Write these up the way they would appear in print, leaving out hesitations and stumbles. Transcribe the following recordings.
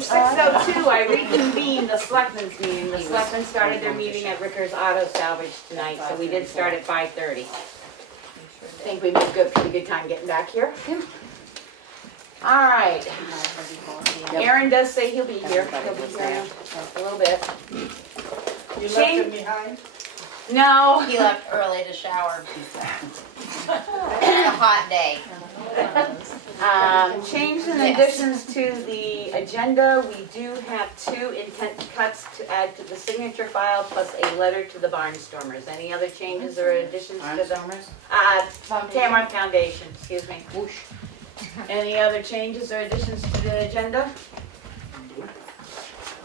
6:02, I reconvened the Selectmen's meeting. The Selectmen started their meeting at Ricker's Auto Salvage tonight, so we did start at 5:30. I think we made pretty good time getting back here. All right. Aaron does say he'll be here. He'll be here in a little bit. You left him behind? No. He left early to shower. It's a hot day. Changes and additions to the agenda. We do have 2 intent cuts to add to the signature file, plus a letter to the Barnstormers. Any other changes or additions to the Tamworth Foundation? Excuse me. Whoosh. Any other changes or additions to the agenda?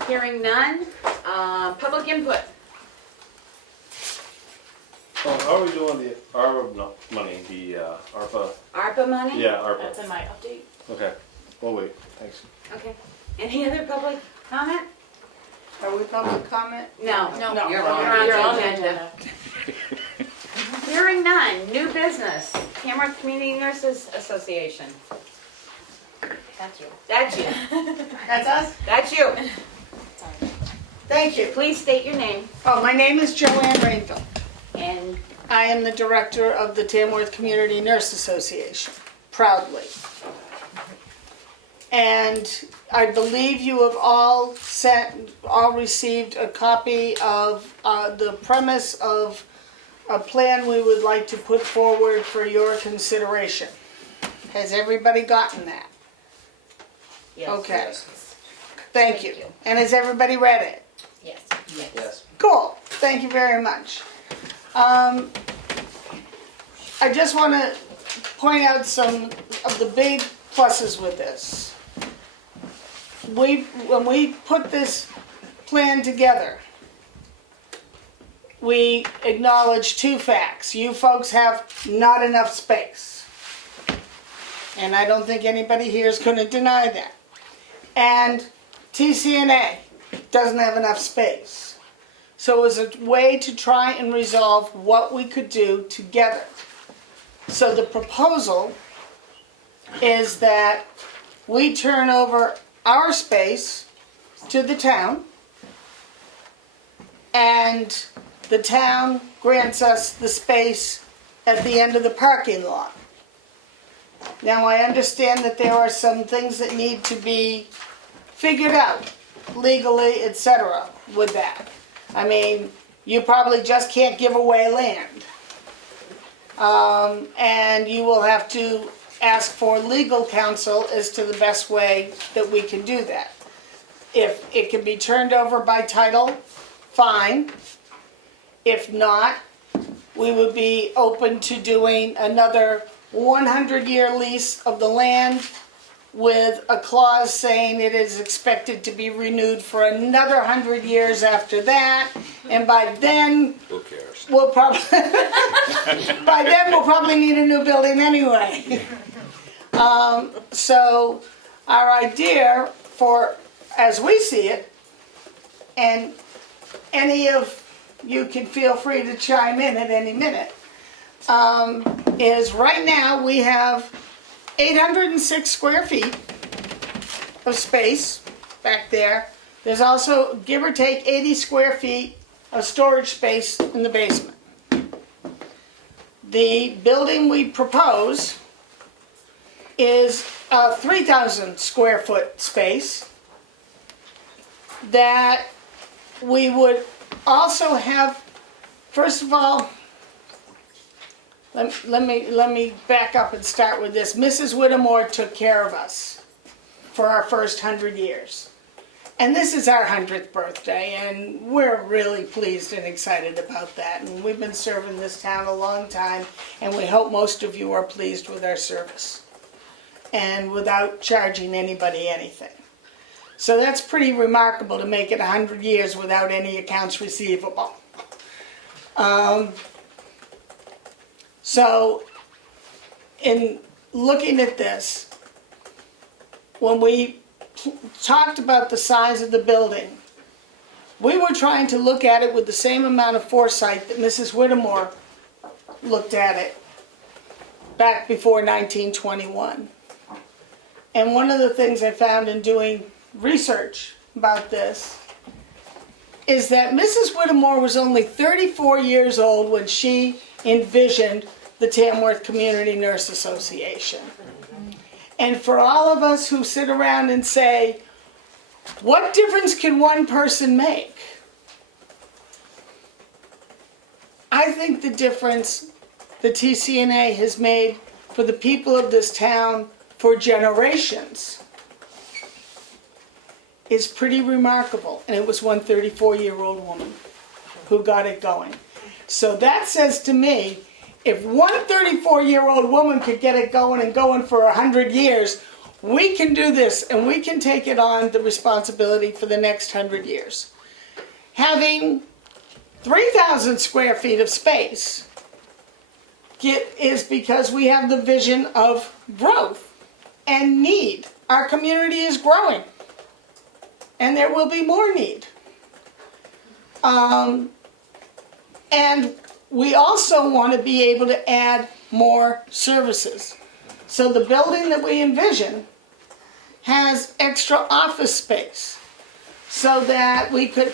Hearing none. Public input. Well, how are we doing the ARPA money, the ARPA? ARPA money? Yeah, ARPA. That's in my update. Okay, we'll wait, thanks. Okay. Any other public comment? Are we public comment? No. No, You're on on the agenda. Hearing none. New business. Tamworth Community Nurses Association. That's you. That's you. That's us? That's you. Thank you. Please state your name Oh, my name is Joanne Rainville. and I am the director of the Tamworth Community Nurse Association, proudly. And I believe you have all received a copy of the premise of a plan we would like to put forward for your consideration. Has everybody gotten that? yes. Okay. Thank you. And has everybody read it? Yes. Yes. Cool, thank you very much. I just want to point out some of the big pluses with this. When we put this plan together, we acknowledge 2 facts. You folks have not enough space. And I don't think anybody here is going to deny that. And TCNA doesn't have enough space. So it was a way to try and resolve what we could do together. So the proposal is that we turn over our space to the town, and the town grants us the space at the end of the parking lot. Now I understand that there are some things that need to be figured out legally, etc. with that. I mean, you probably just can't give away land. And you will have to ask for legal counsel as to the best way that we can do that. If it can be turned over by title, fine. If not, we would be open to doing another 100-year lease of the land with a clause saying it is expected to be renewed for another 100 years after that, and by then Who cares? we'll probably need a new building anyway. So our idea for, as we see it, and any of you can feel free to chime in at any minute, is right now we have 806 square feet of space back there. There's also, give or take, 80 square feet of storage space in the basement. The building we propose is a 3,000 square foot space that we would also have. First of all, let me back up and start with this. Mrs. Whittemore took care of us for our first 100 years. And this is our 100th birthday, and we're really pleased and excited about that. And we've been serving this town a long time, and we hope most of you are pleased with our service. And without charging anybody anything. So that's pretty remarkable to make it 100 years without any accounts receivable. So, in looking at this, when we talked about the size of the building, we were trying to look at it with the same amount of foresight that Mrs. Whittemore looked at it back before 1921. And one of the things I found in doing research about this is that Mrs. Whittemore was only 34 years old when she envisioned the Tamworth Community Nurse Association. And for all of us who sit around and say, what difference can one person make? I think the difference the TCNA has made for the people of this town for generations is pretty remarkable. And it was one 34-year-old woman who got it going. So that says to me, if one 34-year-old woman could get it going and going for 100 years, we can do this and we can take it on the responsibility for the next 100 years. Having 3,000 square feet of space is because we have the vision of growth and need. Our community is growing and there will be more need. And we also want to be able to add more services. So the building that we envision has extra office space so that we could,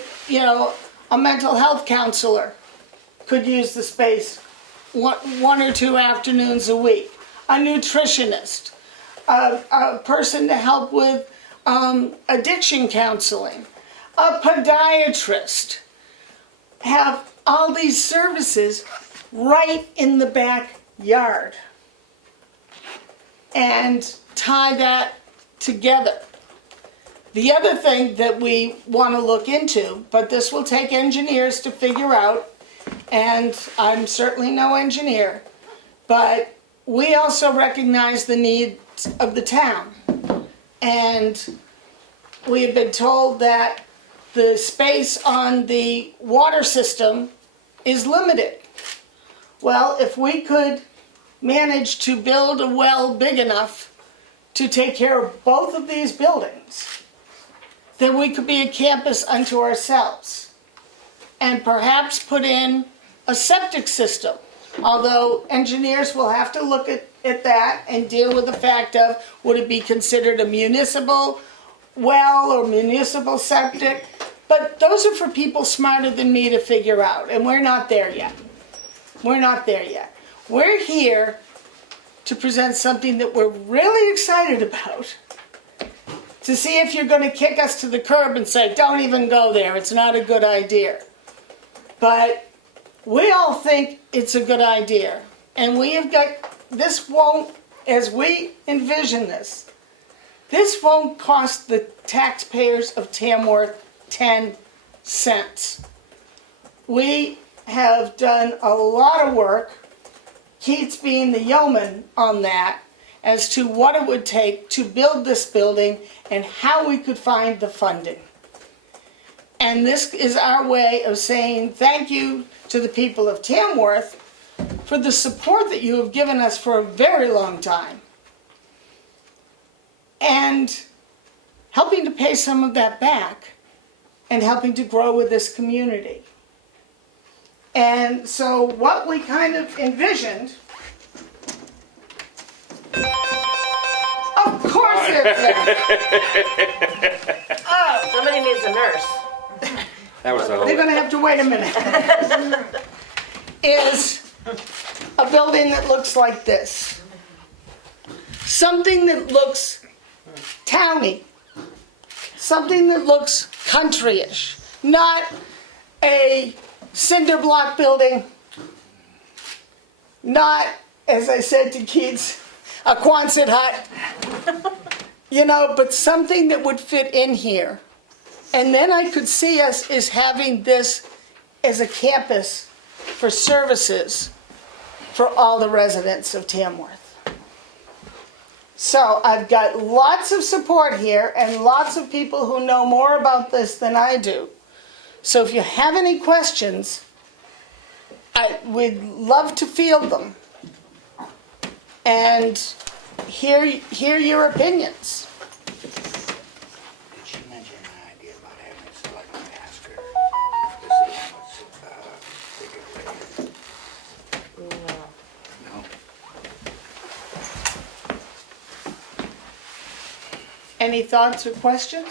a mental health counselor could use the space one or two afternoons a week, a nutritionist, a person to help with addiction counseling, a podiatrist, have all these services right in the backyard and tie that together. The other thing that we want to look into, but this will take engineers to figure out, and I'm certainly no engineer, but we also recognize the needs of the town. And we have been told that the space on the water system is limited. Well, if we could manage to build a well big enough to take care of both of these buildings, then we could be a campus unto ourselves and perhaps put in a septic system. Although engineers will have to look at that and deal with the fact of, would it be considered a municipal well or municipal septic? But those are for people smarter than me to figure out, and we're not there yet. We're not there yet. We're here to present something that we're really excited about, to see if you're going to kick us to the curb and say, don't even go there, it's not a good idea. But we all think it's a good idea. And we have got, this won't, as we envision this won't cost the taxpayers of Tamworth 10 cents. We have done a lot of work, Keats being the yeoman on that, as to what it would take to build this building and how we could find the funding. And this is our way of saying thank you to the people of Tamworth for the support that you have given us for a very long time, and helping to pay some of that back and helping to grow with this community. And so what we kind of envisioned, of course it's Somebody needs a nurse. That was the they're whole. going to have to wait a minute, is a building that looks like this. Something that looks towny. Something that looks countryish. Not a cinder block building. Not, as I said to Keats, a Quonset hut. But something that would fit in here. And then I could see us as having this as a campus for services for all the residents of Tamworth. So I've got lots of support here and lots of people who know more about this than I do. So if you have any questions, we'd love to field them and hear your opinions. Did she mention an idea about having a selectman ask her to see how much they could raise? No? Any thoughts or questions?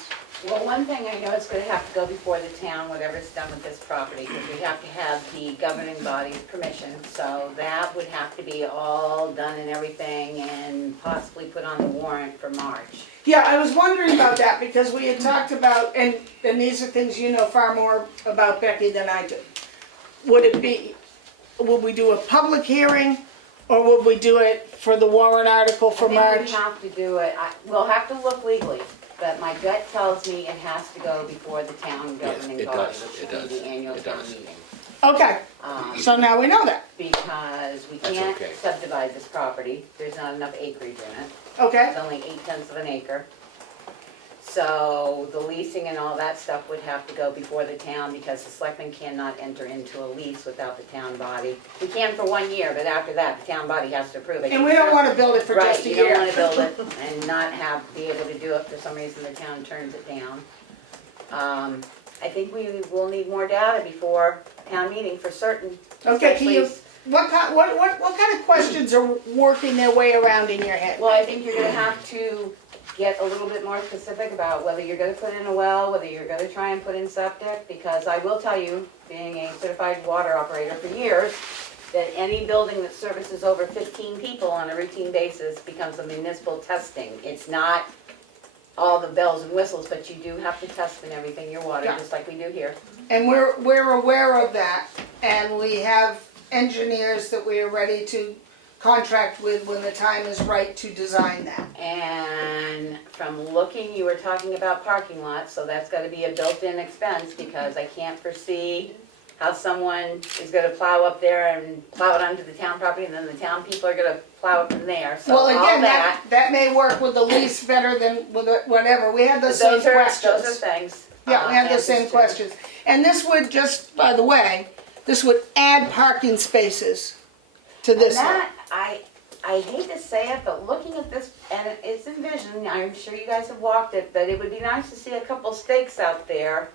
Well, one thing I know is gonna have to go before the town, whatever's done with this property, because we have to have the governing body's permission. So that would have to be all done and everything and possibly put on the warrant for March. Yeah, I was wondering about that because we had talked about, and these are things you know far more about, Becky, than I do. Would we do a public hearing or would we do it for the warrant article for I think March? we have to do it, we'll have to look legally, but my gut tells me it has to go before the town governing it body, does, which it would be does, the annual it town does. meeting. Okay, so now we know that. Because we That's can't okay. subdivide this property, there's not enough acreage in it. Okay, It's only 8/10 of an acre. So the leasing and all that stuff would have to go before the town because the selectmen cannot enter into a lease without the town body. We can for 1 year, but after that, the town body has to approve it. and we don't wanna build it for just a Right, you year. don't wanna build it and not be able to do it, for some reason the town turns it down. I think we will need more data before town meeting for certain. Okay, can you, especially- what kind of questions are working their way around in your head? Well, I think you're gonna have to get a little bit more specific about whether you're gonna put in a well, whether you're gonna try and put in septic, because I will tell you, being a certified water operator for years, that any building that services over 15 people on a routine basis becomes a municipal testing. It's not all the bells and whistles, but you do have to test and everything, your water, Yeah. just like we do here. And we're aware of that, and we have engineers that we are ready to contract with when the time is right to design that. And from looking, you were talking about parking lots, so that's gotta be a built-in expense, because I can't foresee how someone is gonna plow up there and plow it onto the town property, and then the town people are gonna plow it from there, so all Well, again, that. that may work with the lease better than with whatever, we had the same Those are questions. things. Yeah, we had the answers same to. questions. And this would, just by the way, this would add parking spaces to And this lot. that, I hate to say it, but looking at this, and it's envisioned, I'm sure you guys have walked it, but it would be nice to see a couple stakes out there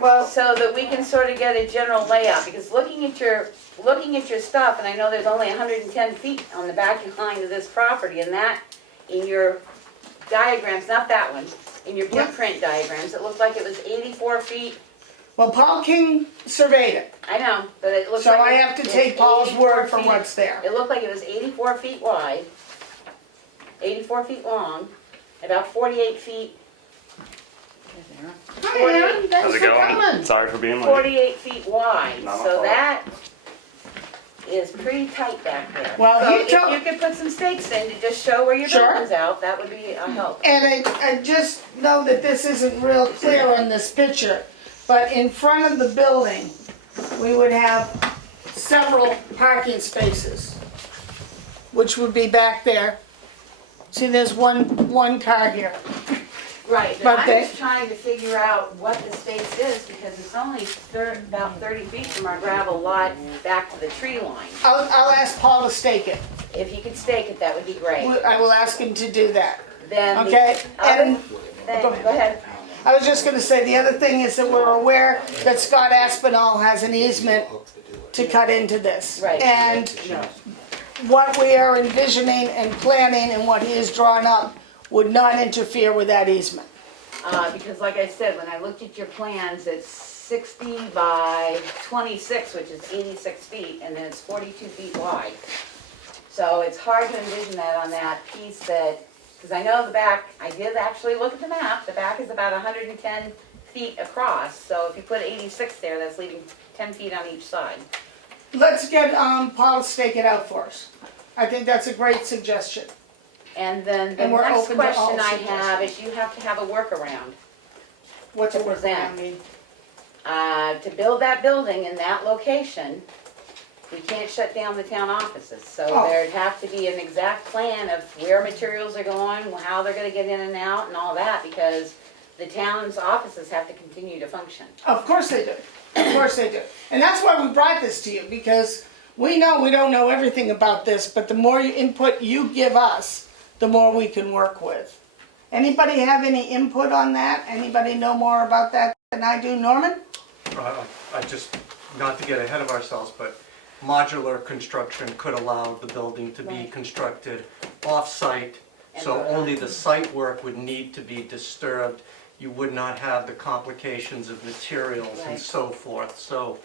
Well, so that we can sort of get a general layout, because looking at your stuff, and I know there's only 110 feet on the back line of this property, and that, in your diagrams, not that one, in your blueprint diagrams, it looked like it was 84 feet. well, Paul King surveyed it, I know, but it looks so like. I have to it's take Paul's 84 word for feet. what's there. It looked like it was 84 feet wide, 84 feet long, about 48 feet, Hi, Aaron, thanks How's it for going? coming. Sorry for being late. 48 feet wide, Not my so fault. that is pretty tight back there. Well, So he told- if you could put some stakes in to just show where your Sure. building's out, that would be a help. And I just know that this isn't real clear on this picture, but in front of the building, we would have several parking spaces, which would be back there. See, there's one car here. Right, But but I'm they- just trying to figure out what the stakes is, because it's only about 30 feet from our gravel lot back to the tree line. I'll ask Paul to stake it. If you could stake it, that would be great. I will ask him to do that. Then the Okay, other and thing, go go ahead. I was just gonna say, the other thing is that we're aware that Scott Aspinall has an easement to cut into this. Right. And what we are envisioning and planning and what he has drawn up would not interfere with that easement. Because like I said, when I looked at your plans, it's 60 by 26, which is 86 feet, and then it's 42 feet wide. So it's hard to envision that on that piece that, because I know the back, I did actually look at the map, the back is about 110 feet across, so if you put 86 there, that's leaving 10 feet on each side. Let's get Paul to stake it out for us. I think that's a great suggestion. And then the And we're next open to all question I have is you have to have a workaround. What's a To present. workaround mean? To build that building in that location, we can't shut down the town offices. So Oh. there'd have to be an exact plan of where materials are going, how they're gonna get in and out and all that, because the town's offices have to continue to function. Of course they do. Of course they do. And that's why we brought this to you, because we know we don't know everything about this, but the more input you give us, the more we can work with. Anybody have any input on that? Anybody know more about that than I do? Norman? I just, not to get ahead of ourselves, but modular construction could allow the building to be Right. constructed off-site, so And- only the site work would need to be disturbed. you would not have the complications of materials and Right. so forth. So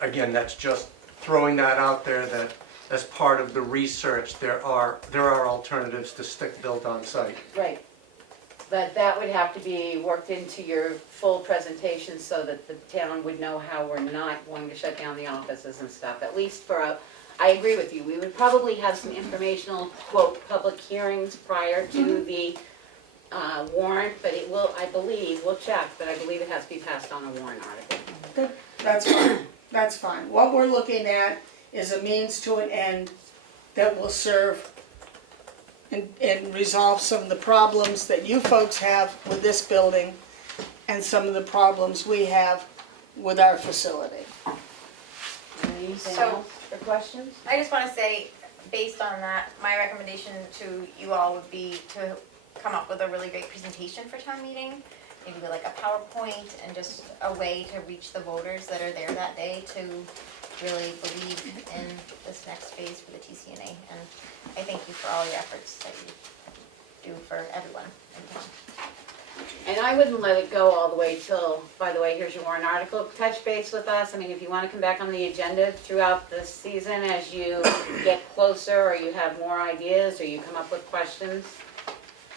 again, that's just throwing that out there, that as part of the research, there are alternatives to stick-built on site. Right. But that would have to be worked into your full presentation so that the town would know how we're not going to shut down the offices and stuff, at least for a, I agree with you, we would probably have some informational, quote, public hearings prior to the warrant, but it will, I believe, we'll check, but I believe it has to be passed on a warrant article. Good, that's fine, that's fine. What we're looking at is a means to an end that will serve and resolve some of the problems that you folks have with this building and some of the problems we have with our facility. Anything So- else for questions? I just want to say, based on that, my recommendation to you all would be to come up with a really great presentation for town meeting, maybe with like a PowerPoint and just a way to reach the voters that are there that day to really believe in this next phase for the TCNA. And I thank you for all your efforts that you do for everyone in town. And I wouldn't let it go all the way till, by the way, here's your warrant article, touch base with us. I mean, if you want to come back on the agenda throughout the season as you get closer or you have more ideas or you come up with questions,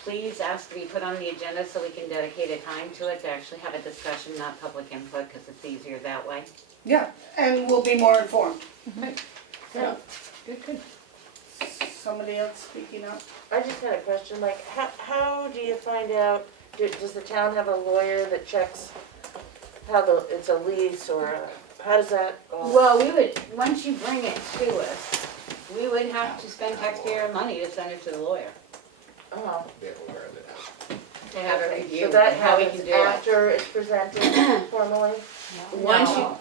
please ask to be put on the agenda so we can dedicate a time to it to actually have a discussion, not public input, because it's easier that way. Yeah, and we'll be more informed. Yeah. Good. Somebody else speaking up? I just had a question, like, how do you find out, does the town have a lawyer that checks how it's a lease, or how does that go? Well, we would, once you bring it to us, we would have to spend taxpayer money to send it to the lawyer, Oh, They're aware of that. to have it okay, reviewed, so that and how we can happens do it. after it's presented formally? Once you,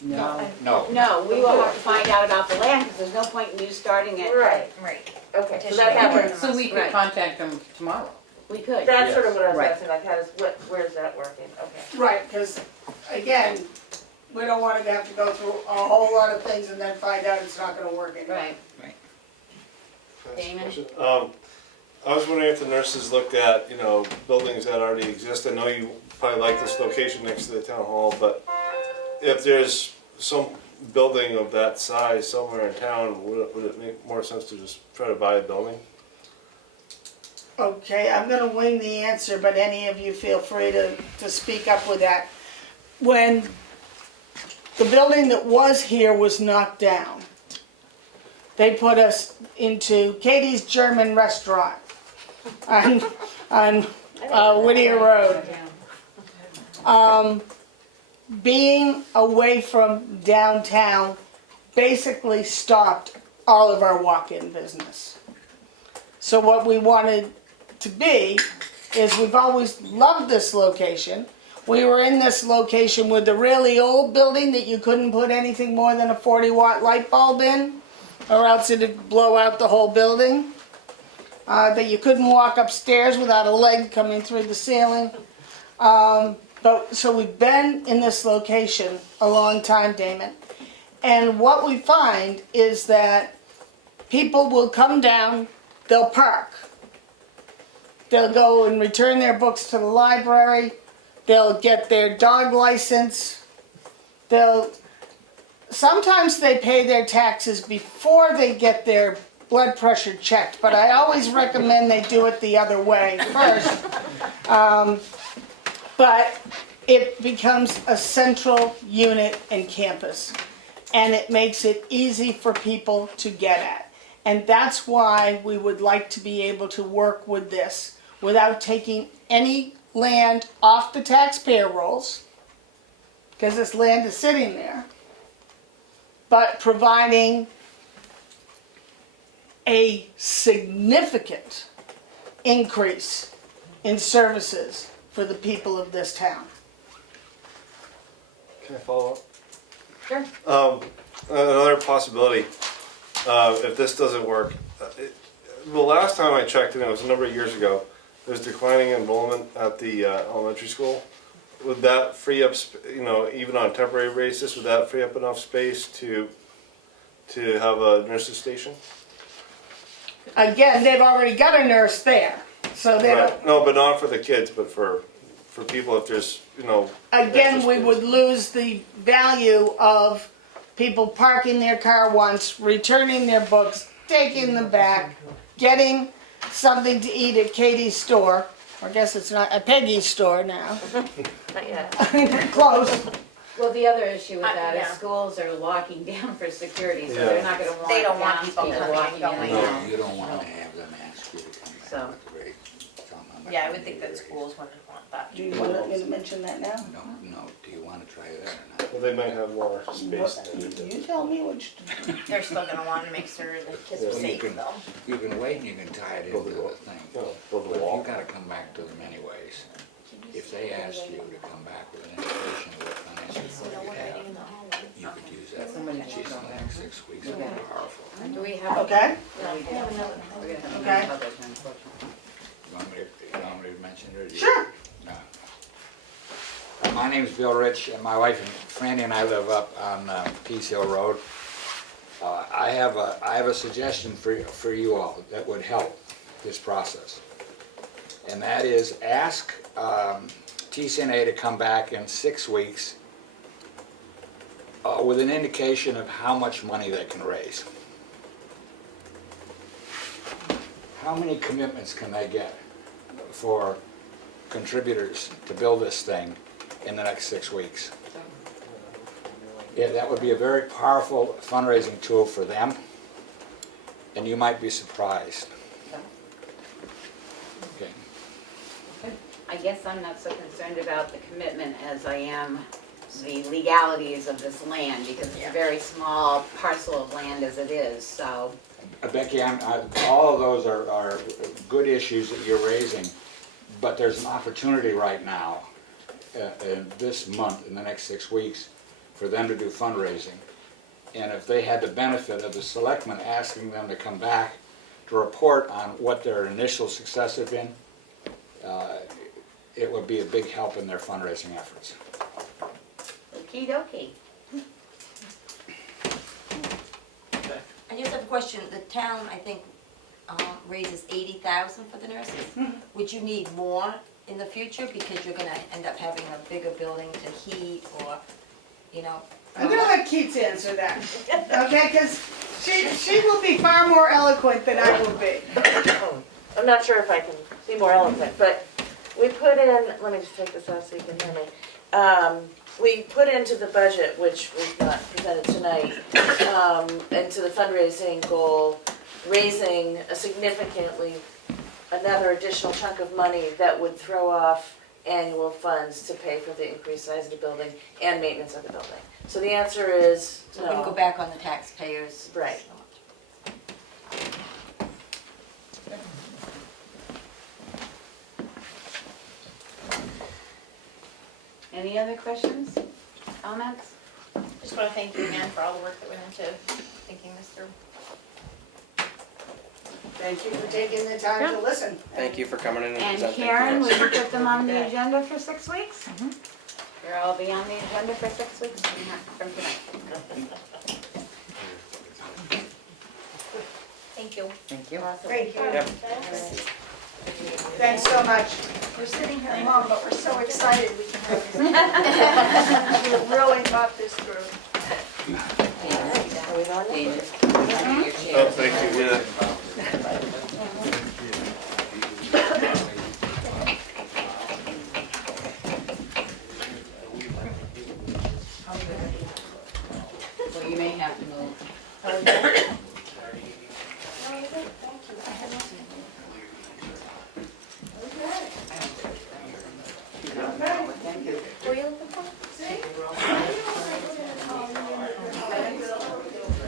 No? No. no, we will have to find out about the land, because there's no point in you starting it. Right, Right. okay, so Petition that the happens, board. So we could Right. contact them tomorrow. We could. that's sort of what I was Right. asking, like, where's that working, okay. Right, because, again, we don't want to have to go through a whole lot of things and then find out it's not gonna work anyway. Right. Can I ask a Damon? question? I was wondering if the nurses looked at, buildings that already exist. I know you probably like this location next to the town hall, but if there's some building of that size somewhere in town, would it make more sense to just try to buy a building? Okay, I'm gonna wing the answer, but any of you feel free to speak up with that. When the building that was here was knocked down, they put us into Katie's German Restaurant on Whittier Road. Being away from downtown basically stopped all of our walk-in business. So what we wanted to be is, we've always loved this location. We were in this location with the really old building that you couldn't put anything more than a 40-watt light bulb in, or else it'd blow out the whole building. That you couldn't walk upstairs without a leg coming through the ceiling. So we've been in this location a long time, Damon. And what we find is that people will come down, they'll park. They'll go and return their books to the library. They'll get their dog license. Sometimes they pay their taxes before they get their blood pressure checked, but I always recommend they do it the other way first. But it becomes a central unit in campus, and it makes it easy for people to get at. And that's why we would like to be able to work with this without taking any land off the taxpayer rolls, because this land is sitting there, but providing a significant increase in services for the people of this town. Can I follow up? Sure. Another possibility, if this doesn't work, the last time I checked, and it was a number of years ago, there's declining enrollment at the elementary school. Would that free up, even on a temporary basis, would that free up enough space to have a nurse's station? Again, they've already got a nurse there, So they don't, Right. No, but not for the kids, but for people if there's, again, extra we space. would lose the value of people parking their car once, returning their books, taking them back, getting something to eat at Katie's store, or I guess it's not, at Peggy's store now, Not yet. close. Well, the other issue with that is yeah. schools are locking down for security, so Yeah. they're not gonna want They don't want people townspeople coming and walking in going. and out. You don't wanna have them ask you to come back So. with the rate. Tell them I'm not Yeah, I gonna would think give that you a raise. schools wouldn't want that. Do you want me to mention that now? No, do you wanna try that or not? Well, they might have more space than we do. You tell me which, They're still gonna wanna make sure the kids are Yeah. safe though. You can wait and you can tie it into the thing. No, build a But wall. you gotta come back to them anyways. If they ask you to come back with an indication of what financial support you have, you could use that for geez, the next 6 weeks. It'll be powerful. Do we have? okay? No, we do. We're gonna have Okay. another public, unfortunately. You want me to mention it? or do you- Sure. No. My name's Bill Rich, and my wife and Franny and I live up on Peace Hill Road. I have a suggestion for you all that would help this process. And that is ask TCNA to come back in 6 weeks with an indication of how much money they can raise. How many commitments can they get for contributors to build this thing in the next 6 weeks? Yeah, that would be a very powerful fundraising tool for them, and you might be surprised. Okay. I guess I'm not so concerned about the commitment as I am the legalities of this land, because it's a very small parcel of land as it is, so. Becky, all of those are good issues that you're raising, but there's an opportunity right now, in this month, in the next 6 weeks, for them to do fundraising. And if they had the benefit of the selectmen asking them to come back to report on what their initial success had been, it would be a big help in their fundraising efforts. Okey dokey. I just have a question. The town, I think, raises 80,000 for the nurses. Would you need more in the future because you're gonna end up having a bigger building to heat or, you know? I'm gonna let Keats answer that, okay, cause she will be far more eloquent than I will be. I'm not sure if I can be more eloquent, but we put in, let me just take this out so you can hear me. We put into the budget, which was not presented tonight, into the fundraising goal, raising a significantly, another additional chunk of money that would throw off annual funds to pay for the increased size of the building and maintenance of the building. So the answer is So we can go no. back on the taxpayers. Right. Any other questions, comments? Just wanna thank you again for all the work that went into thinking this through. Thank you for taking the time to listen. Thank you for coming in and And presenting. Karen, to us. will you put them on the agenda for 6 weeks? They'll all be on the agenda for 6 weeks from tonight. Thank you. Thank you. Thank you. Yep. Thanks so much. We're sitting here alone, but we're so excited we can have this. We really thought this through. Are we going now? Oh, thank you, yeah. Well, you may have to move.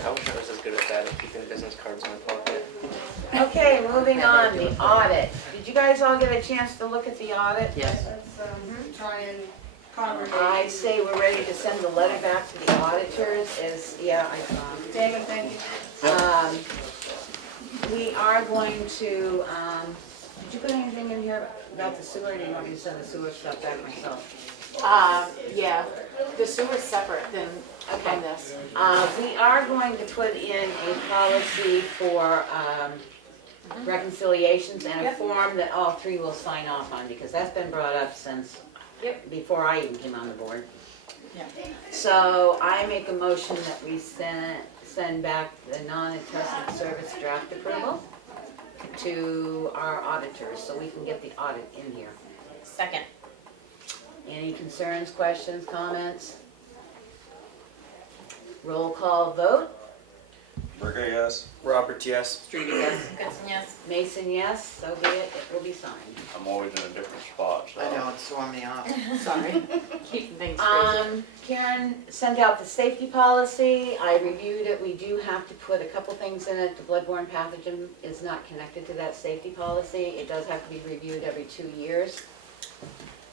I wish I was as good at that, at keeping business cards in my pocket. Okay, moving on, the audit. Did you guys all get a chance to look at the audit? Yes. Let's try and congregate. I'd say we're ready to send the letter back to the auditors as, yeah, I saw. David, thank you. We are going to, did you put anything in here about the sewer, or do you want me to send the sewer stuff back myself? Yeah, the sewer's separate than from this. We are going to put in a policy for, reconciliations, and a form that all three will sign off on, because that's been brought up since before I even came on the board. Yeah. So I make a motion that we send back the non-attested service draft approval to our auditors, so we can get the audit in here. Second. Any concerns, questions, comments? Roll call vote. Bricker, yes. Roberts, yes. Streety, yes. Goodson, yes. Mason, yes, so be it, it will be signed. I'm always in a different spot, so. I know, it's throwing me off. Sorry. Keeping things crazy. Karen sent out the safety policy, I reviewed it, we do have to put a couple things in it. The bloodborne pathogen is not connected to that safety policy, it does have to be reviewed every 2 years.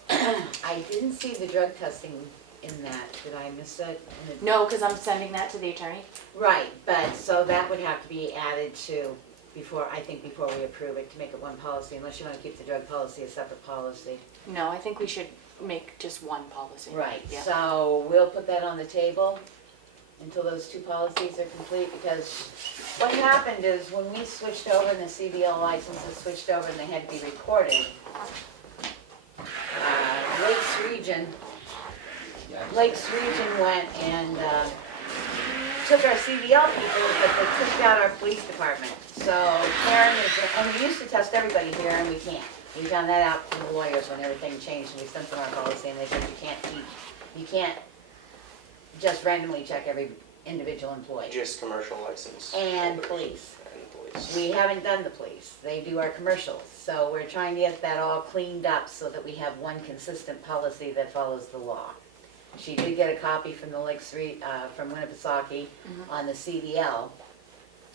I didn't see the drug testing in that, did I miss it? No, because I'm sending that to the attorney. Right, but, so that would have to be added to, before we approve it, to make it one policy, unless you want to keep the drug policy a separate policy. No, I think we should make just one policy. Right, Yeah. so we'll put that on the table until those two policies are complete, because what happened is when we switched over and the CDL licenses switched over and they had to be recorded, Lakes Region went and took our CDL people, but they took out our police department. So Karen is, and we used to test everybody here and we can't. We found that out from the lawyers when everything changed and we sent them our policy and they said you can't just randomly check every individual employee. Just commercial license. And holders. police. And police. We haven't done the police, they do our commercials, so we're trying to get that all cleaned up so that we have one consistent policy that follows the law. She did get a copy from the Lake Street, from Winnipesaukee on the CDL.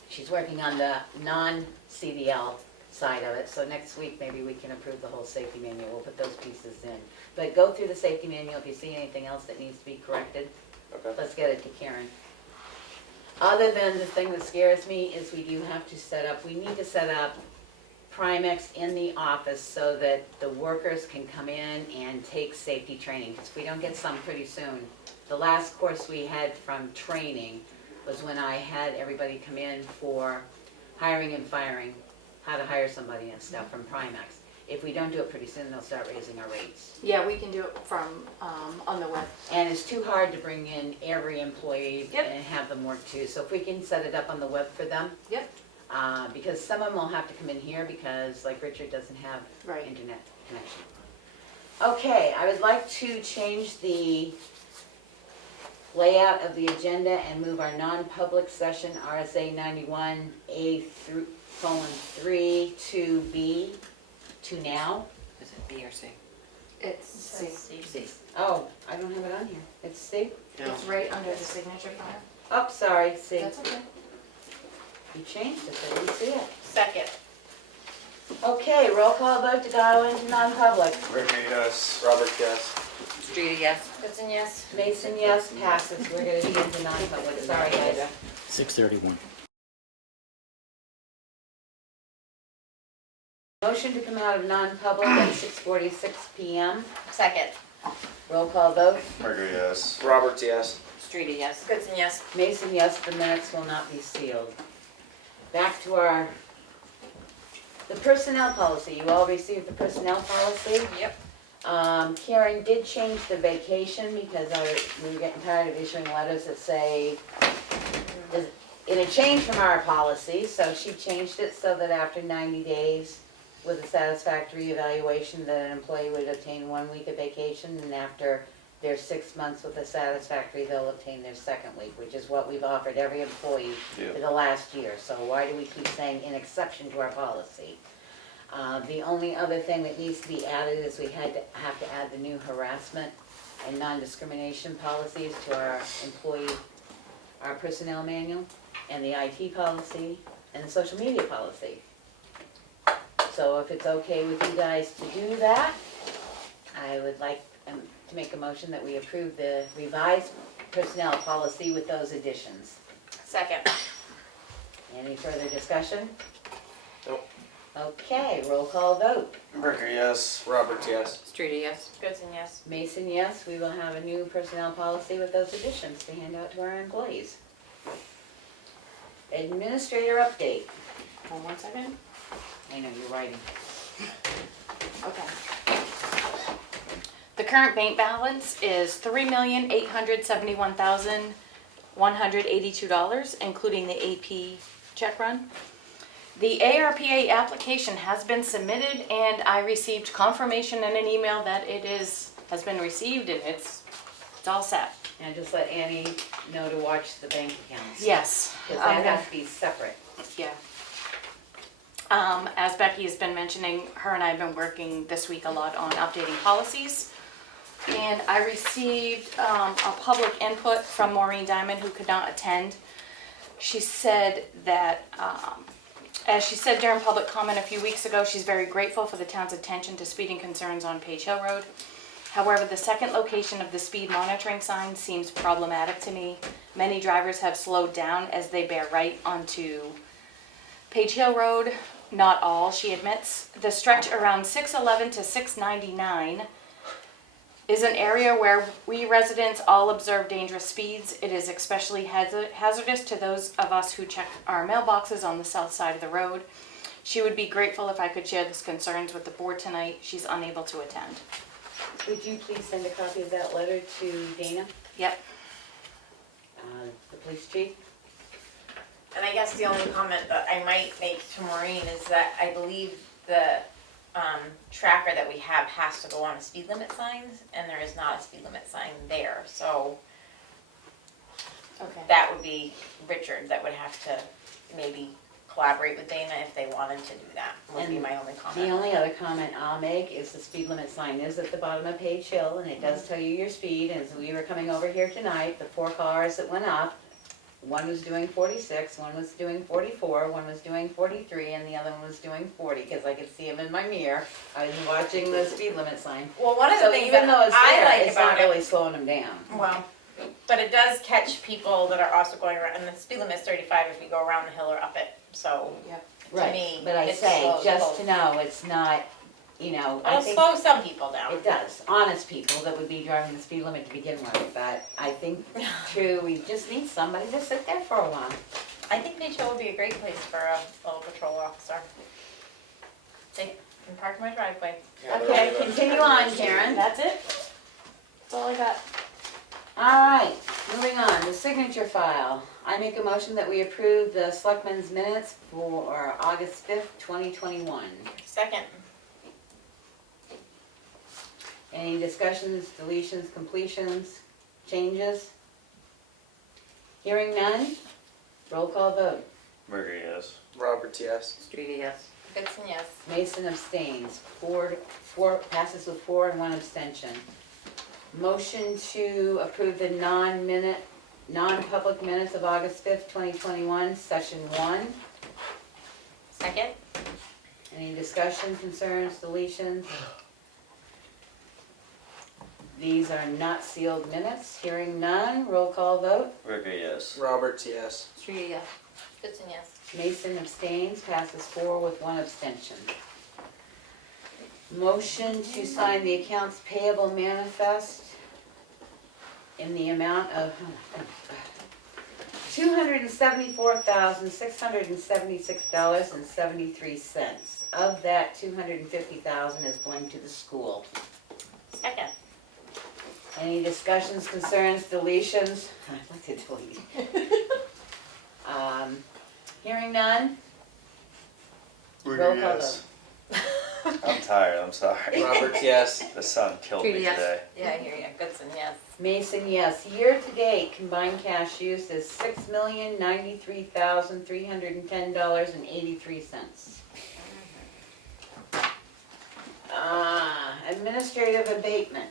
She's working on the non-CDL side of it, so next week maybe we can approve the whole safety manual, we'll put those pieces in. But go through the safety manual, if you see anything else that needs to be corrected, Okay. let's get it to Karen. Other than the thing that scares me is we need to set up Primex in the office so that the workers can come in and take safety training, because if we don't get some pretty soon. The last course we had from training was when I had everybody come in for hiring and firing, how to hire somebody and stuff from Primex. If we don't do it pretty soon, they'll start raising our rates. Yeah, we can do it from, on the web. And it's too hard to bring in every employee Yep. and have them work too. So if we can set it up on the web for them, Yep. because some of them will have to come in here because like Richard doesn't have Right. internet connection. Okay, I would like to change the layout of the agenda and move our non-public session, RSA 91A:3 to B, to now. Is it B or C? It's C. Oh, I don't have it on here. It's C? It's right under the signature file. Oh, sorry, C. That's okay. You changed it, I didn't see it. Second. Okay, roll call vote to go into non-public. Bricker, yes. Roberts, yes. Streety, yes. Goodson, yes. Mason, yes, passes. We're gonna be into non-public, sorry guys. 6:31. Motion to come out of non-public at 6:46 PM. Second. Roll call vote. Bricker, yes. Roberts, yes. Streety, yes. Goodson, yes. Mason, yes, the minutes will not be sealed. Back to the personnel policy. You all received the personnel policy? Yep. Karen did change the vacation because we were getting tired of issuing letters that say, it had changed from our policy, so she changed it so that after 90 days with a satisfactory evaluation, that an employee would obtain 1 week of vacation, and after their 6 months with a satisfactory, they'll obtain their second week, which is what we've offered every employee for the last year. So why do we keep saying in exception to our policy? The only other thing that needs to be added is we have to add the new harassment and non-discrimination policies to our personnel manual, and the IT policy, and the social media policy. So if it's okay with you guys to do that, I would like to make a motion that we approve the revised personnel policy with those additions. Second. Any further discussion? Nope. Okay, roll call vote. Bricker, yes. Roberts, yes. Streety, yes. Goodson, yes. Mason, yes, we will have a new personnel policy with those additions to hand out to our employees. Administrator update. Hold 1 second. I know, you're writing. Okay. The current bank balance is $3,871,182, including the AP check run. The ARPA application has been submitted, and I received confirmation in an email that has been received, and it's all set. And just let Annie know to watch the bank accounts. Yes. Because that has to be separate. Yeah. As Becky has been mentioning, her and I have been working this week a lot on updating policies. And I received a public input from Maureen Diamond, who could not attend. She said that, as she said during public comment a few weeks ago, she's very grateful for the town's attention to speeding concerns on Page Hill Road. However, the second location of the speed monitoring sign seems problematic to me. Many drivers have slowed down as they bear right onto Page Hill Road. Not all, she admits. The stretch around 611 to 699 is an area where we residents all observe dangerous speeds. It is especially hazardous to those of us who check our mailboxes on the south side of the road. She would be grateful if I could share these concerns with the board tonight. She's unable to attend. Would you please send a copy of that letter to Dana, Yep. the police chief? And I guess the only comment that I might make to Maureen is that I believe the tracker that we have has to go on a speed limit signs, and there is not a speed limit sign there, so Okay. that would be Richard that would have to maybe collaborate with Dana if they wanted to do that, would be And my only comment. The only other comment I'll make is the speed limit sign is at the bottom of Page Hill, and it does tell you your speed. As we were coming over here tonight, the 4 cars that went up, one was doing 46, one was doing 44, one was doing 43, and the other one was doing 40, because I could see them in my mirror. I was watching the speed limit sign. Well, one of the So things even though that it's I there, like it's not about it, really slowing them down. well, but it does catch people that are also going around, and the speed limit is 35 if you go around the hill or up it, so Yep. to Right, me, but I it say, slows just both. to know, it's not, I It'll think slow some people down. it does. Honest people that would be driving the speed limit to begin with, but I think, true, we just need somebody to sit there for a while. I think Page Hill would be a great place for a little patrol officer. Take and park in my driveway. Okay, continue on, Karen. That's it. That's all I got. All right, moving on, the signature file. I make a motion that we approve the Selectmen's minutes for August 5th, 2021. Second. Any discussions, deletions, completions, changes? Hearing none, roll call vote. Merger, yes. Roberts, yes. Streety, yes. Goodson, yes. Mason abstains. Passes with 4 and 1 abstention. Motion to approve the non-public minutes of August 5th, 2021, session 1. Second. Any discussion, concerns, deletions? These are not sealed minutes. Hearing none, roll call vote. Merger, yes. Roberts, yes. Streety, yes. Goodson, yes. Mason abstains, passes 4 with 1 abstention. Motion to sign the accounts payable manifest in the amount of $274,676.73. Of that, $250,000 is going to the school. Second. Any discussions, concerns, deletions? I'd like to delete. Hearing none, roll call vote. I'm tired, I'm sorry. Roberts, yes. The sun killed me Streety, yes. today. Yeah, I hear you. Goodson, yes. Mason, yes. Year-to-date combined cash use is $6,093,310.83. Administrative abatement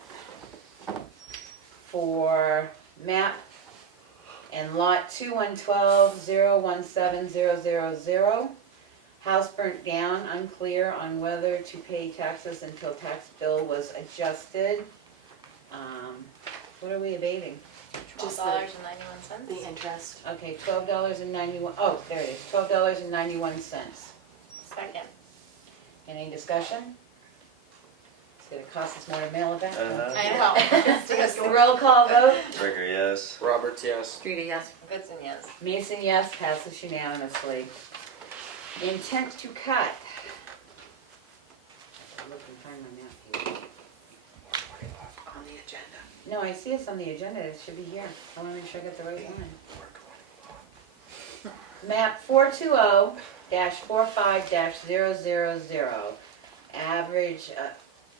for map and lot 2112-017000. House burnt down, unclear on whether to pay taxes until tax bill was adjusted. What are we abating? Just $12.91. The interest. Okay, $12.91, oh, there it is, $12.91. Second. Any discussion? It's gonna cost us more to mail it back. Uh-huh. I will. Roll call vote. Merger, yes. Roberts, yes. Streety, yes. Goodson, yes. Mason, yes, passes unanimously. Intent to cut. look and find my map here. On the agenda. No, I see it's on the agenda, it should be here. I wanna make sure I got the right one. Map 420-45-000. Average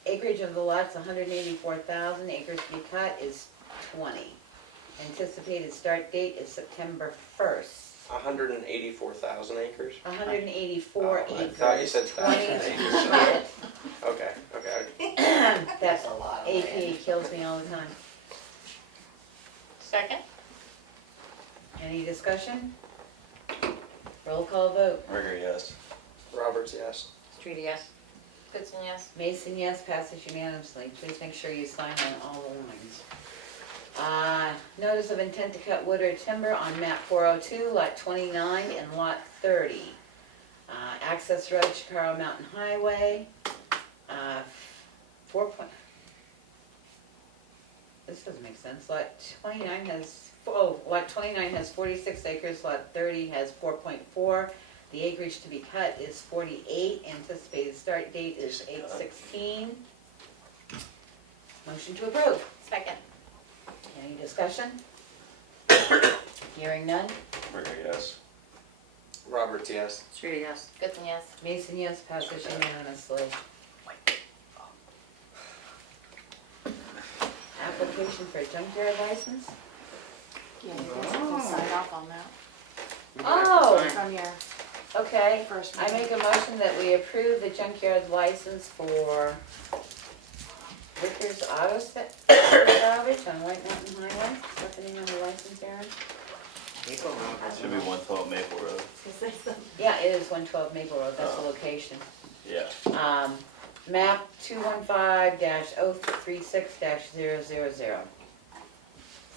acreage of the lots, 184,000. Acres to be cut is 20. Anticipated start date is September 1st. 184,000 acres? 184 acres. I thought you said 1,000 acres. Okay. That's a lot. AP kills me all the time. Second? Any discussion? Roll call vote. Ricker, yes. Roberts, yes. Streety, yes. Goodson, yes. Mason, yes, passes unanimously. Please make sure you sign on all the lines. Notice of intent to cut wood or timber on map 402, lot 29 and lot 30. Access road, Chicago Mountain Highway. 4 point. This doesn't make sense. Lot 29 has 46 acres, lot 30 has 4.4. The acreage to be cut is 48. Anticipated start date is 8/16. Motion to approve. Second. Any discussion? Hearing none. Ricker, yes. Roberts, yes. Streety, yes. Goodson, yes. Mason, yes, passes unanimously. Application for a junkyard license? Yeah, you guys can sign off on that. Oh, From your okay. first I meeting. make a motion that we approve the junkyard license for Vickers Auto Salvage on White Mountain Highway. What's the name of the license, Aaron? Should be 112 Maple Road. Yeah, it is 112 Maple Road, that's the location. Yeah. Map 215-036-000.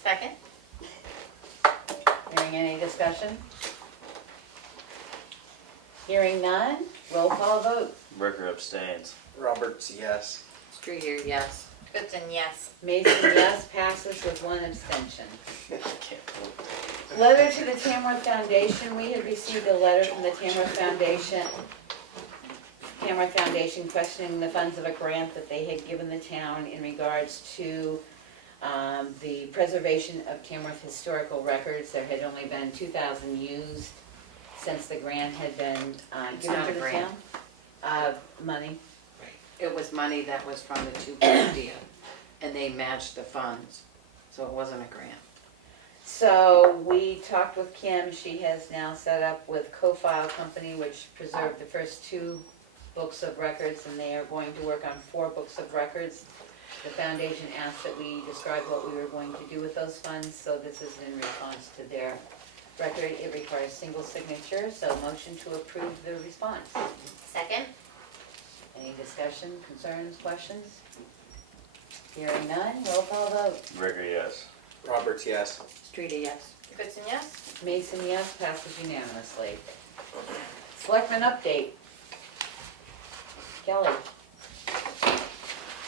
Second? Hearing any discussion? Hearing none, roll call vote. Ricker abstains. Roberts, yes. Streety, yes. Goodson, yes. Mason, yes, passes with one abstention. I can't believe it. Letter to the Tamworth Foundation, we had received a letter from the Tamworth Foundation questioning the funds of a grant that they had given the town in regards to the preservation of Tamworth historical records. There had only been 2,000 used since the grant had been given not to a the grant. town. Money. It was money that was from the 250, and they matched the funds, so it wasn't a grant. So we talked with Kim, she has now set up with Co-File Company, which preserved the first 2 books of records, and they are going to work on 4 books of records. The foundation asked that we describe what we were going to do with those funds, so this is in response to their record. It requires single signature, so motion to approve the response. Second? Any discussion, concerns, questions? Hearing none, roll call vote. Ricker, yes. Roberts, yes. Streety, yes. Goodson, yes. Mason, yes, passes unanimously. Selectmen update. Kelly.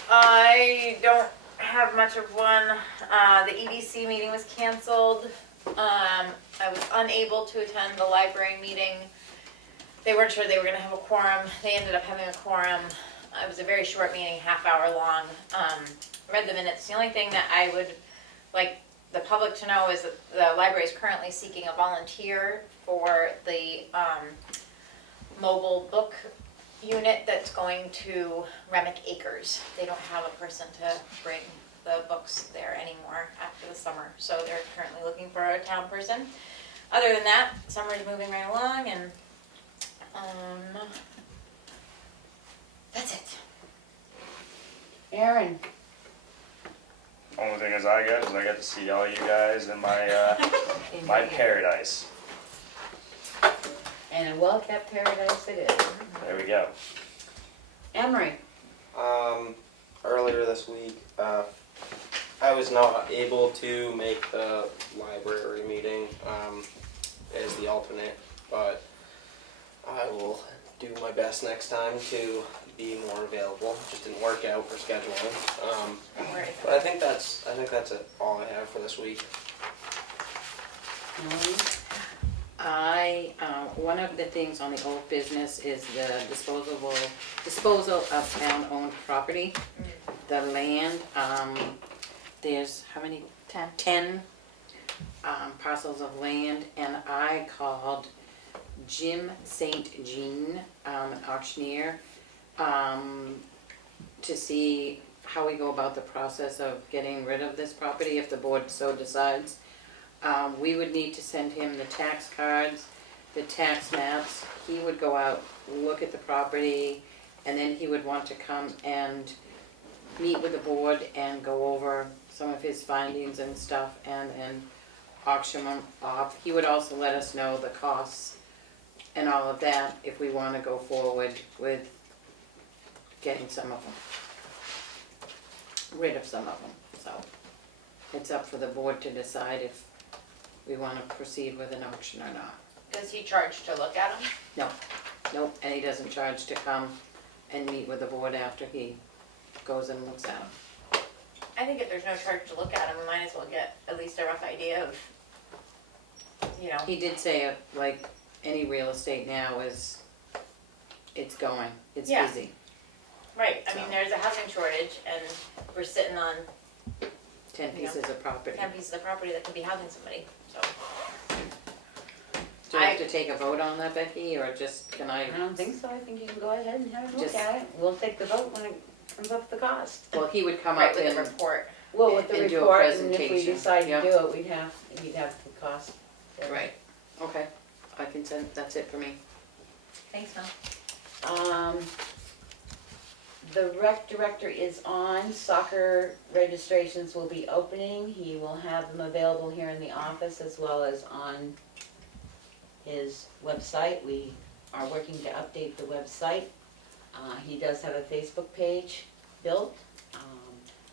I don't have much of one. The EDC meeting was canceled. I was unable to attend the library meeting. They weren't sure they were gonna have a quorum. They ended up having a quorum. It was a very short meeting, half-hour long. Read the minutes. The only thing that I would like the public to know is that the library is currently seeking a volunteer for the mobile book unit that's going to Remick Acres. They don't have a person to bring the books there anymore after the summer, so they're currently looking for a town person. Other than that, summer's moving right along, and that's it. Aaron. Only thing is I get to see all you guys in my my paradise. And a well-kept paradise it is. There we go. Emery. Earlier this week, I was not able to make the library meeting as the alternate, but I will do my best next time to be more available. Just didn't work out for scheduling. But I think that's it, all I have for this week. One of the things on the old business is the disposal of town-owned property. The land, there's how many? 10 parcels of land, and I called Jim St. Jean, an auctioneer, to see how we go about the process of getting rid of this property if the board so decides. We would need to send him the tax cards, the tax maps. He would go out, look at the property, and then he would want to come and meet with the board and go over some of his findings and stuff and auction them off. He would also let us know the costs and all of that if we want to go forward with getting some of them, rid of some of them. So it's up for the board to decide if we want to proceed with an auction or not. Does he charge to look at them? No, nope, and he doesn't charge to come and meet with the board after he goes and looks at them. I think if there's no charge to look at them, we might as well get at least a rough idea of, you know. He did say, like any real estate now it's going, it's Yeah. busy. Right, I mean, there's a housing shortage and we're sitting on 10 pieces of property. 10 pieces of property that could be housing somebody, so. Do I have to take a vote on that, Becky, or just can I? I don't think so, I think you can go ahead and have a look Just- at it. We'll take the vote when it comes up with the cost. Well, he would come Right, up with the and, report. Well, with the And do a report, and if we presentation, decide to yeah. do it, he'd have the cost. right, okay, I can send, that's it for me. Thanks, Mel. The rec director is on, soccer registrations will be opening, he will have them available here in the office as well as on his website. We are working to update the website. He does have a Facebook page built.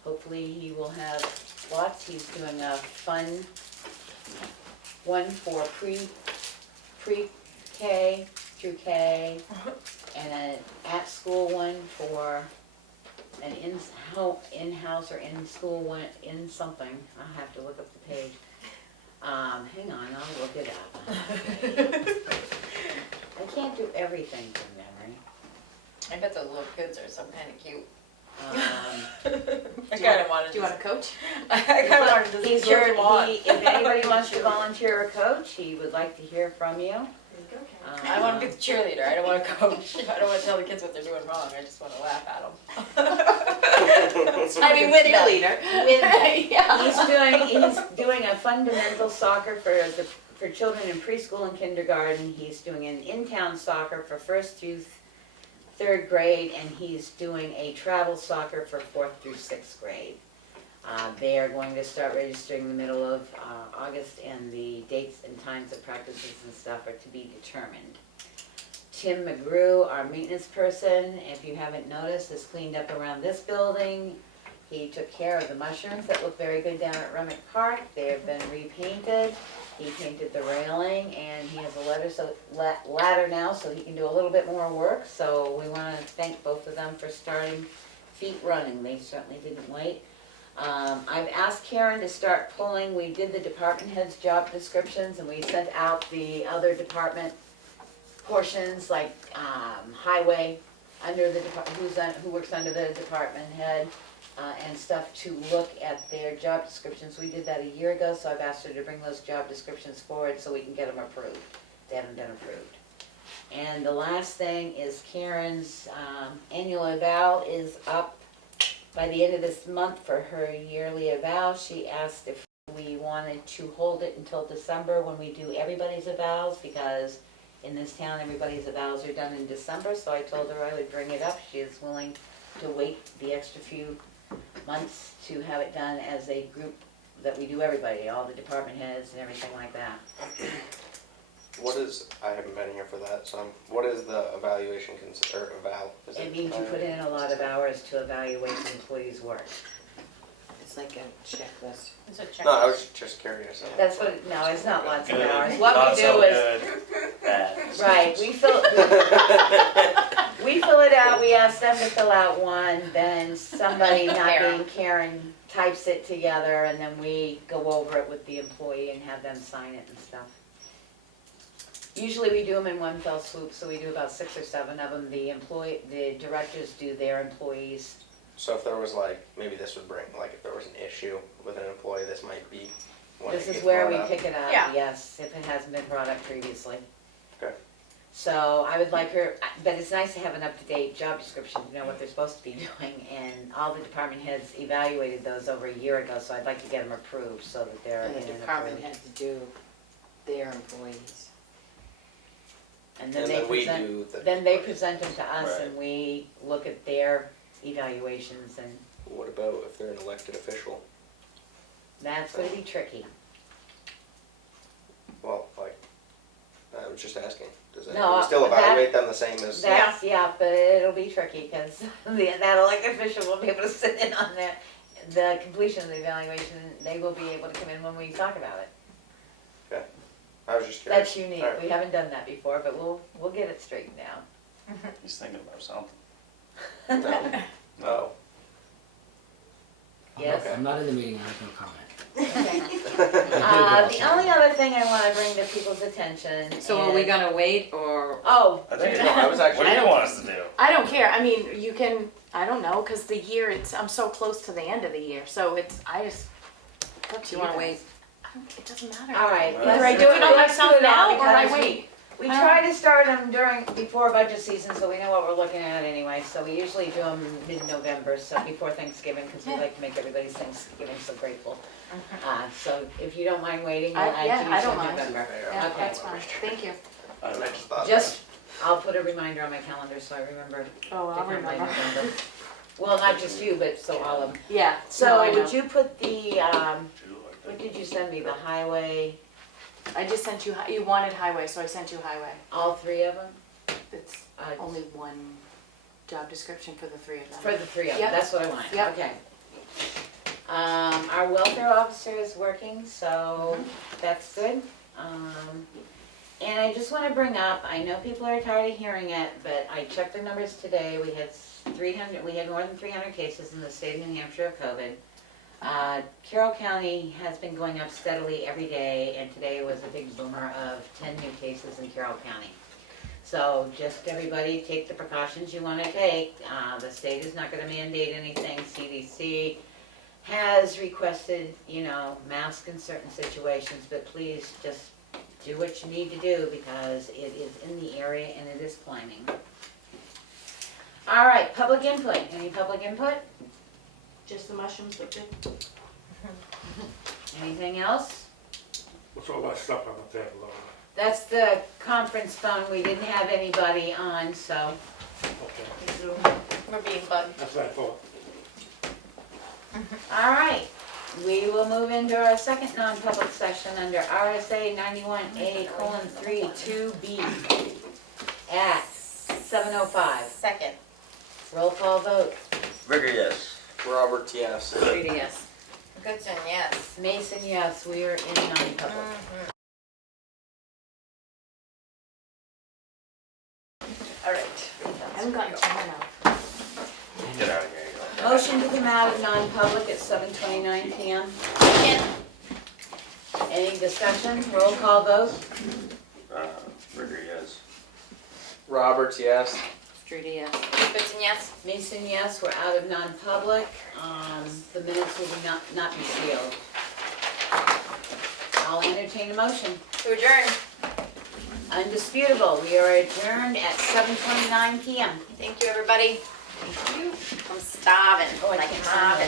Hopefully he will have lots. He's doing a fun one for pre-K through K, and an at-school one for an in-house or in-school one, in something. I'll have to look up the page. Hang on, I'll look it up. I can't do everything from memory. I bet those little kids are some kind of cute. I kind of wanted Do you want a coach? I kind of wanted to He's cheer him on. If anybody wants to volunteer a coach, he would like to hear from you. I want to be the cheerleader. I don't want to coach. I don't want to tell the kids what they're doing wrong. I just want to laugh at them. I mean, with them. He's doing a fundamental soccer for children in preschool and kindergarten. He's doing an in-town soccer for 1st through 3rd grade, and he's doing a travel soccer for 4th through 6th grade. They are going to start registering in the middle of August, and the dates and times of practices and stuff are to be determined. Tim McGrew, our maintenance person, if you haven't noticed, has cleaned up around this building. He took care of the mushrooms that look very good down at Remick Park. They have been repainted. He painted the railing, and he has a ladder now, so he can do a little bit more work. So we want to thank both of them for starting feet running. They certainly didn't wait. I've asked Karen to start pulling. We did the department heads' job descriptions, and we sent out the other department portions, like highway, under the who works under the department head, and stuff, to look at their job descriptions. We did that a year ago, so I've asked her to bring those job descriptions forward so we can get them approved. They haven't been approved. And the last thing is Karen's annual eval is up by the end of this month for her yearly eval. She asked if we wanted to hold it until December when we do everybody's evals, because in this town everybody's evals are done in December, so I told her I would bring it up. She is willing to wait the extra few months to have it done as a group that we do everybody, all the department heads and everything like that. What is, I haven't been here for that, so what is the evaluation or eval? Is It means you put in a lot of hours to evaluate the employee's work. It's like a checklist. It's a check. No, I was just curious. That's what, no, it's not lots of Good, hours. What not we so do is, good, bad. right, we fill it out, we ask them to fill out one, then somebody, not being Karen, types it together, and then we go over it with the employee and have them sign it and stuff. Usually we do them in one fell swoop, so we do about 6 or 7 of them. The directors do their employees. So if there was like, maybe this would bring, like if there was an issue with an employee, this might be one This that is gets where we brought up. pick it up, Yeah. yes, if it hasn't been brought up previously. Okay. So I would like her, but it's nice to have an up-to-date job description to know what they're supposed to be doing. And all the department heads evaluated those over a year ago, so I'd like to get them approved so that they're And in the and department approved. had to do their employees. And then And they then we present, do the. then they present them to us Right. and we look at their evaluations, and What about if they're an elected official? that's gonna be tricky. Well, like, I was just asking, does that, No, do we still that- evaluate them the same as? That's, yeah, but it'll be tricky, because that elected official will be able to sit in on the completion of the evaluation, and they will be able to come in when we talk about it. I was just curious. That's unique, Alright. we haven't done that before, but we'll get it straightened out. He's thinking about something. No. No. Yes? I'm not in the meeting, I have no comment. The only other thing I wanna bring to people's attention So are we is- gonna wait, or? Oh, I think, no, I was actually. What do you want us to do? I don't care, I mean, you can, I don't know, cause the year, I'm so close to the end of the year, so I just, it's up to Do you wanna guys. wait? It doesn't matter. all right. Whether I do it on let's myself do it now, or I because wait. We try to start them before budget season, so we know what we're looking at anyway. So we usually do them mid-November, so before Thanksgiving, because we like to make everybody's Thanksgiving so grateful. So if you don't mind waiting, we'll add Yeah, you I till don't mind. November. Yeah, Okay. that's fine, thank you. I just thought. Just, I'll put a reminder on my calendar so I remember Oh, to I'll come by remember. November. Well, not just you, but so all of them. Yeah, no, So I know. would you put the, what did you send me, the highway, I just sent you, you wanted highway, so I sent you highway. all 3 of them? It's only one job description for the 3 of them. For the 3 of them, Yep. that's what I wanted, Yep. okay. Our welfare officer is working, so that's good. And I just wanna bring up, I know people are tired of hearing it, but I checked the numbers today, we had more than 300 cases in the state of New Hampshire of COVID. Carroll County has been going up steadily every day, and today was a big boomer of 10 new cases in Carroll County. So just everybody take the precautions you want to take. The state is not going to mandate anything. CDC has requested, masks in certain situations, but please just do what you need to do because it is in the area and it is climbing. All right, public input. Any public input? Just the mushrooms look good. Anything else? What's all that stuff on the table over That's the conference phone. We didn't have anybody on, so. there? Okay, We're being bugged. that's what I thought. All right, we will move into our second non-public session under RSA 91A:32B at 7:05. Second. Roll call vote. Rigger, yes. Robert, yes. Rita, yes. Goodson, yes. Mason, yes, we are in non-public. All right. I haven't gotten time enough. Get out of here, you go. Motion to come out of non-public at 7:29 PM. Second. Any discussion? Roll call vote. Rigger, yes. Roberts, yes. Rita, yes. Goodson, yes. Mason, yes, we're out of non-public. The minutes will not be sealed. I'll entertain a motion. To adjourn. Undisputable, we are adjourned at 7:29 PM. Thank you, everybody. I'm starving. Oh, I Like can't Marvin.